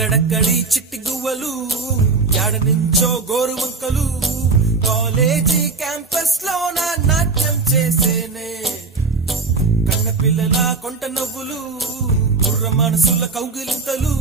ఎక్కడెక్కడి చిట్టి గువ్వలు యాడ నుంచో గోరు వంకలు కాలేజీ క్యాంపస్ లో నా నాట్యం చేసేనే కన్న పిల్లల కొంట నవ్వులు కుర్ర మనసుల కౌగిలింతలు